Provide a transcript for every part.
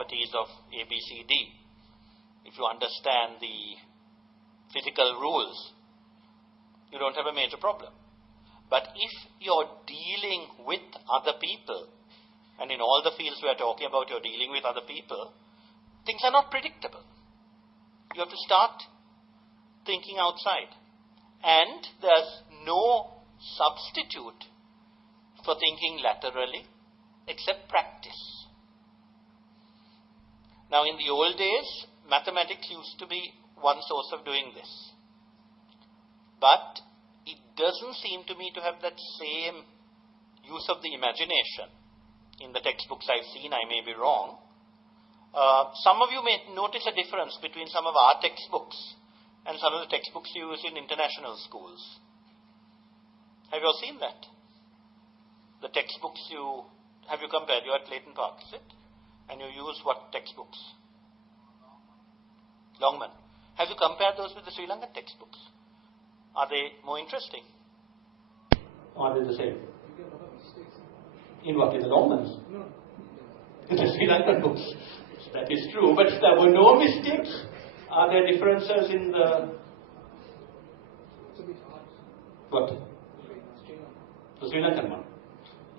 properties of A, B, C, D, if you understand the physical rules, you don't have a major problem. But if you're dealing with other people, and in all the fields we are talking about, you're dealing with other people, things are not predictable. You have to start thinking outside. And there's no substitute for thinking laterally except practice. Now, in the old days, mathematics used to be one source of doing this. But it doesn't seem to me to have that same use of the imagination. In the textbooks I've seen, I may be wrong. Some of you may notice a difference between some of our textbooks and some of the textbooks you use in international schools. Have you all seen that? The textbooks have you compared? You're at Clayton Park, is it? And you use what textbooks? Longman. Have you compared those with the Sri Lankan textbooks? Are they more interesting? Or are they the same? In what? In the Longmans? No. In the Sri Lankan books. That is true, but if there were no mistakes, are there differences in the... What? The Sri Lankan one.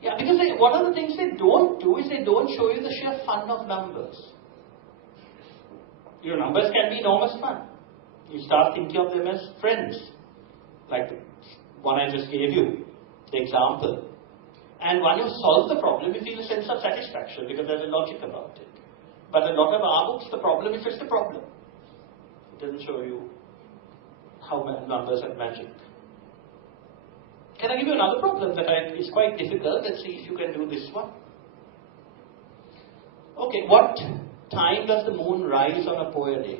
Yeah, because one of the things they don't do is they don't show you the sheer fun of numbers. Your numbers can be enormous fun. You start thinking of them as friends. Like the one I just gave you, the example. And when you solve the problem, you feel a sense of satisfaction because there's a logic about it. But a lot of our books, the problem is just a problem. It doesn't show you how numbers have magic. Can I give you another problem that is quite difficult? Let's see if you can do this one. Okay, what time does the moon rise on a poor day?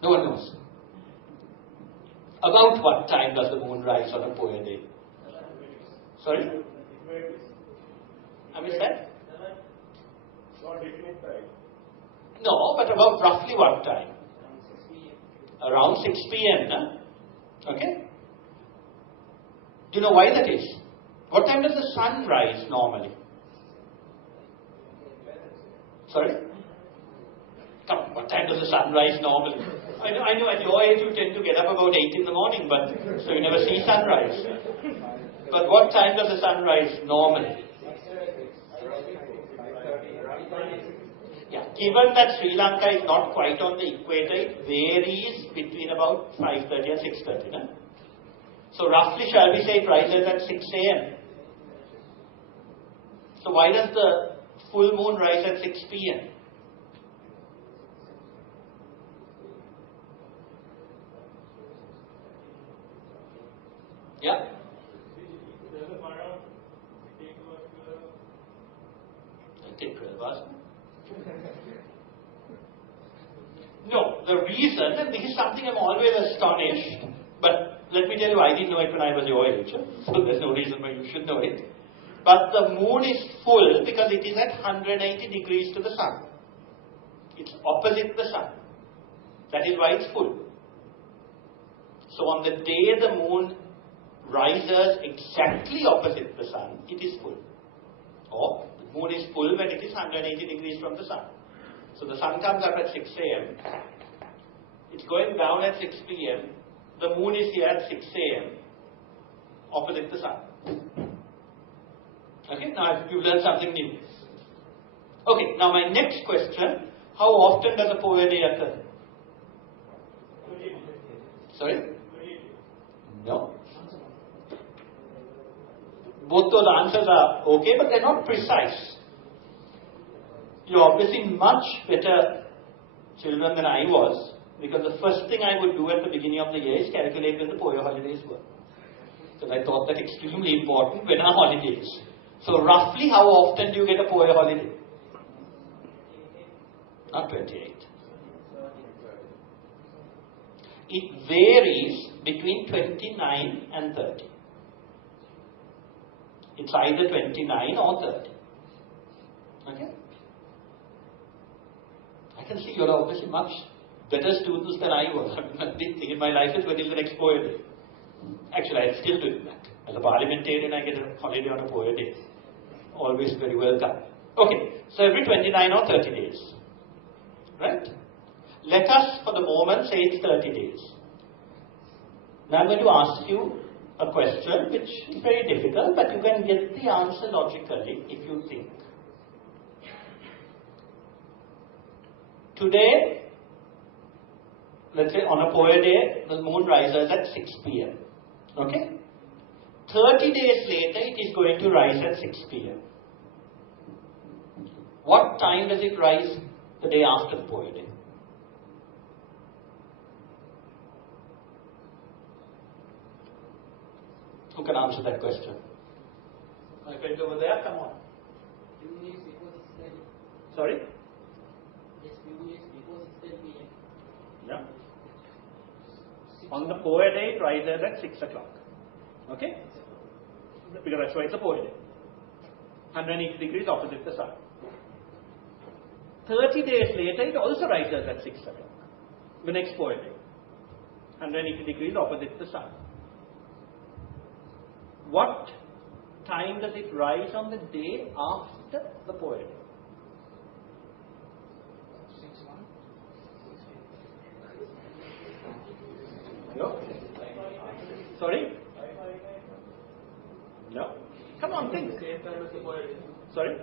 No one knows. About what time does the moon rise on a poor day? Sorry? I missed that? No, but about roughly what time? Around 6 p.m. Huh? Okay? Do you know why that is? What time does the sun rise normally? Sorry? Come on, what time does the sun rise normally? I know at your age you tend to get up about 8 in the morning, but so you never see sunrise. But what time does the sun rise normally? Yeah, given that Sri Lanka is not quite on the equator, it varies between about 5:30 and 6:30. No? So roughly, shall we say it rises at 6 a.m.? So why does the full moon rise at 6 p.m.? Yeah? Take 12 hours. No, the reason, and this is something I'm always astonished, but let me tell you, I didn't know it when I was your age, so there's no reason why you should know it. But the moon is full because it is at 180 degrees to the sun. It's opposite the sun. That is why it's full. So on the day the moon rises exactly opposite the sun, it is full. Or the moon is full when it is 180 degrees from the sun. So the sun comes up at 6 a.m. It's going down at 6 p.m. The moon is here at 6 a.m. opposite the sun. Okay, now you've learned something new. Okay, now my next question, how often does a poor day occur? Sorry? No. Both those answers are okay, but they're not precise. You're obviously much better children than I was, because the first thing I would do at the beginning of the year is calculate when the Poya holidays were. Because I thought that extremely important. When are holidays? So roughly how often do you get a Poya holiday? Not 28. It varies between 29 and 30. It's either 29 or 30. Okay? I can see you're obviously much better students than I was. A big thing in my life is when is the next Poya day. Actually, I'm still doing that. As a parliamentarian, I get a holiday on a poor day. Always very welcome. Okay, so every 29 or 30 days. Right? Let us, for the moment, say it's 30 days. Now I'm going to ask you a question which is very difficult, but you can get the answer logically if you think. Today, let's say on a poor day, the moon rises at 6 p.m. Okay? 30 days later, it is going to rise at 6 p.m. What time does it rise the day after the poor day? Who can answer that question? My friend over there, come on. Sorry? Yeah. On the poor day, it rises at 6 o'clock. Okay? Because that's why it's a poor day. 180 degrees opposite the sun. 30 days later, it also rises at 6 o'clock. The next poor day. 180 degrees opposite the sun. What time does it rise on the day after the poor day? 6:1. No? Sorry? No? Come on, think. Sorry?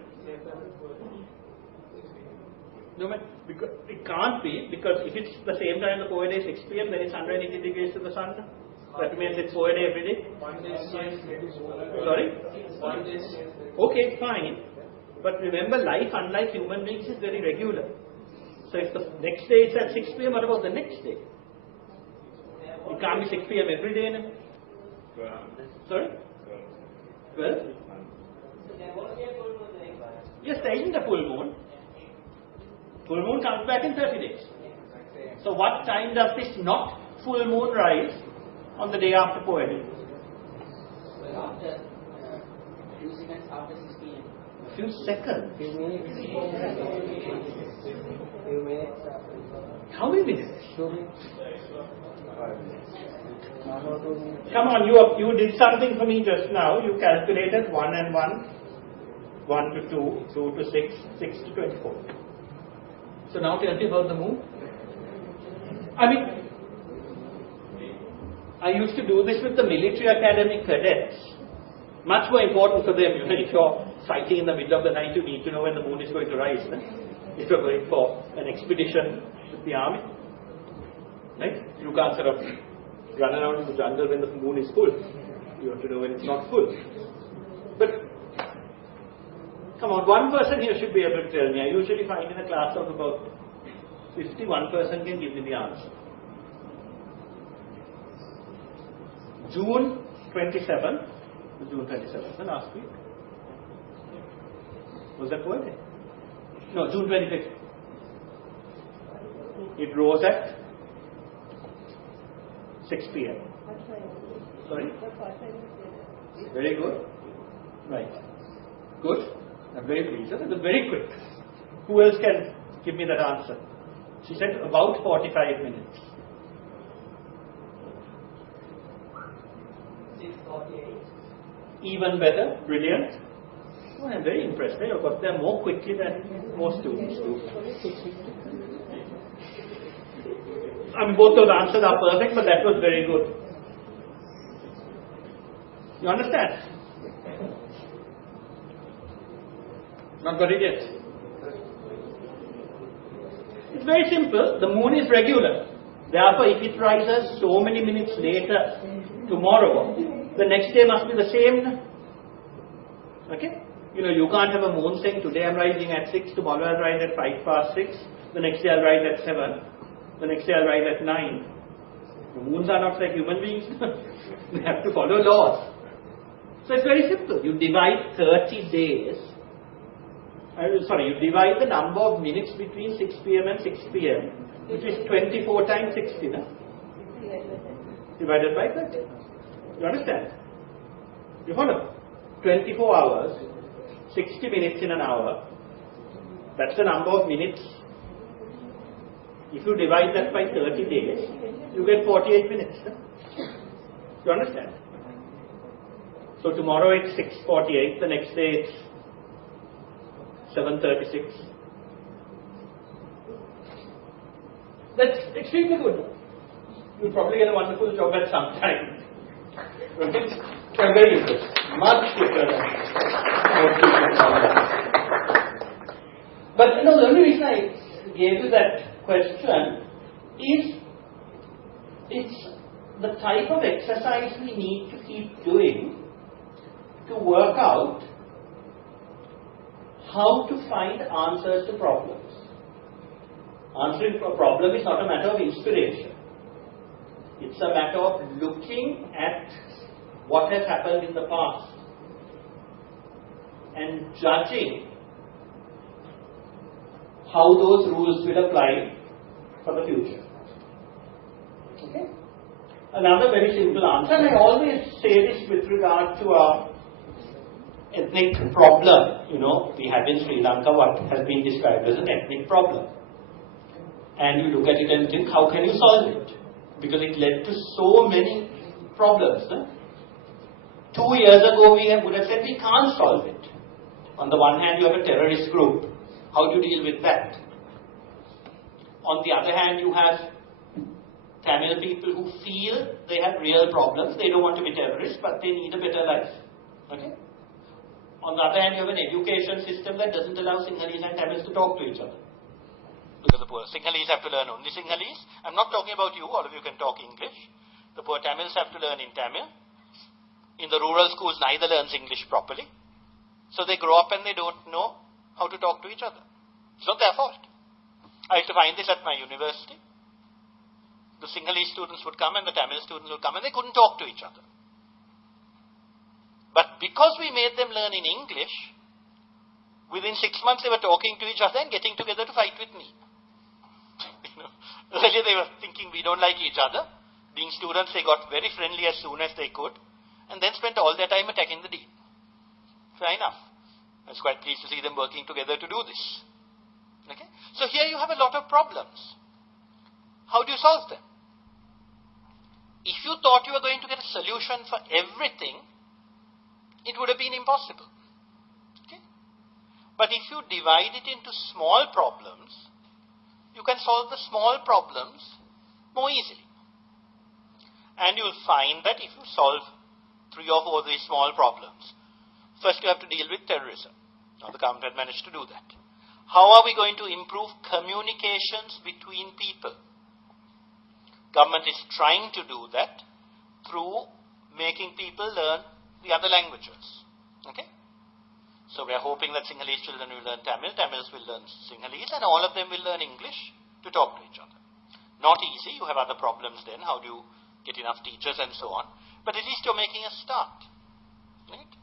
No, because it can't be, because if it's the same time the poor day 6 p.m., then it's 180 degrees to the sun. That means it's poor day every day. Sorry? Okay, fine. But remember, life, unlike human beings, is very regular. So if the next day is at 6 p.m., what about the next day? It can't be 6 p.m. every day. No? Sorry? 12? Yes, there isn't a full moon. Full moon comes back in 30 days. So what time does this not full moon rise on the day after poor day? After few seconds after 6 p.m. Few seconds. Few minutes. Few minutes. How many minutes? 2 minutes. 1 or 2 minutes. Come on, you did something for me just now. You calculated 1 and 1, 1 to 2, 2 to 6, 6 to 24. So now tell me about the moon. I mean, I used to do this with the military academy cadets. Much more important for them. If you're fighting in the middle of the night, you need to know when the moon is going to rise. No? If you're going for an expedition with the army, right? You can't sort of run around in the jungle when the moon is full. You have to know when it's not full. But come on, one person here should be able to tell me. I usually find in a class of about 50, one person can give me the answer. June 27th, last week. Was that poor day? No, June 25th. It rose at 6 p.m. Sorry? Very good. Right. Good. I'm very pleased. It was very quick. Who else can give me that answer? She said about 45 minutes. 6:48. Even better. Brilliant. Oh, I'm very impressed. You got there more quickly than most students do. I mean, both those answers are perfect, but that was very good. You understand? Not got it yet. It's very simple. The moon is regular. Therefore, if it rises so many minutes later tomorrow, the next day must be the same. Okay? You know, you can't have a moon saying today I'm rising at 6, tomorrow I'll rise at 5 past 6, the next day I'll rise at 7, the next day I'll rise at 9. The moons are not like human beings. They have to follow laws. So it's very simple. You divide 30 days. You divide the number of minutes between 6 p.m. and 6 p.m., which is 24 times 60, no? Divided by 30. You understand? You follow? 24 hours, 60 minutes in an hour, that's the number of minutes. If you divide that by 30 days, you get 48 minutes. No? You understand? So tomorrow it's 6:48, the next day it's 7:36. That's extremely good. You'll probably get a wonderful job at some time. Right? I'm very interested. Much quicker than most people. But the only reason I gave you that question is it's the type of exercise we need to keep doing to work out how to find answers to problems. Answering a problem is not a matter of inspiration. It's a matter of looking at what has happened in the past and judging how those rules will apply for the future. Okay? Another very simple answer, and I always say this with regard to our ethnic problem. We have in Sri Lanka what has been described as an ethnic problem. And you look at it and think, how can you solve it? Because it led to so many problems. 2 years ago, we would have said we can't solve it. On the one hand, you have a terrorist group. How do you deal with that? On the other hand, you have Tamil people who feel they have real problems. They don't want to be terrorists, but they need a better life. Okay? On the other hand, you have an education system that doesn't allow Sinhalese and Tamils to talk to each other. Because the poor Sinhalese have to learn only Sinhalese. I'm not talking about you, all of you can talk English. The poor Tamils have to learn in Tamil. In the rural schools, neither learns English properly. So they grow up and they don't know how to talk to each other. It's not their fault. I used to find this at my university. The Sinhalese students would come and the Tamil students would come and they couldn't talk to each other. But because we made them learn in English, within 6 months they were talking to each other and getting together to fight with me. Earlier they were thinking we don't like each other. Being students, they got very friendly as soon as they could and then spent all their time attacking the dean. Fair enough. I was quite pleased to see them working together to do this. Okay? So here you have a lot of problems. How do you solve them? If you thought you were going to get a solution for everything, it would have been impossible. Okay? But if you divide it into small problems, you can solve the small problems more easily. And you'll find that if you solve 3 or 4 of these small problems, first you have to deal with terrorism. Now the government had managed to do that. How are we going to improve communications between people? Government is trying to do that through making people learn the other languages. Okay? So we are hoping that Sinhalese children will learn Tamil, Tamils will learn Sinhalese, and all of them will learn English to talk to each other. Not easy, you have other problems then, how do you get enough teachers and so on. But at least you're making a start. Right?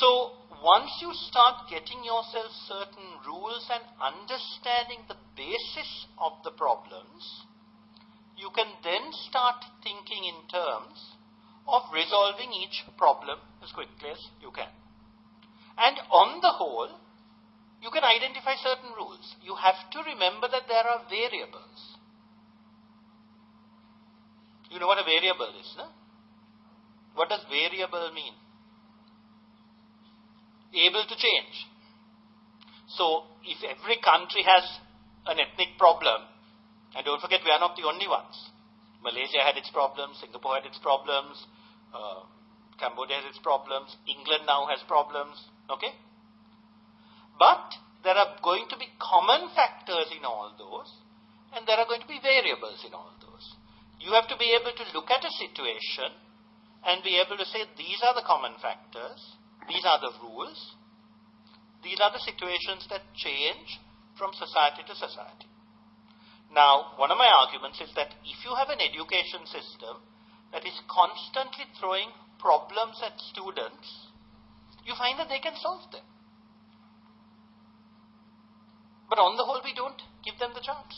So once you start getting yourself certain rules and understanding the basis of the problems, you can then start thinking in terms of resolving each problem as quickly as you can. And on the whole, you can identify certain rules. You have to remember that there are variables. You know what a variable is, no? What does variable mean? Able to change. So, if every country has an ethnic problem, and don't forget we are not the only ones. Malaysia had its problems, Singapore had its problems, Cambodia has its problems, England now has problems, okay? But there are going to be common factors in all those, and there are going to be variables in all those. You have to be able to look at a situation and be able to say, these are the common factors, these are the rules, these are the situations that change from society to society. Now, one of my arguments is that if you have an education system that is constantly throwing problems at students, you find that they can solve them. But on the whole, we don't give them the chance.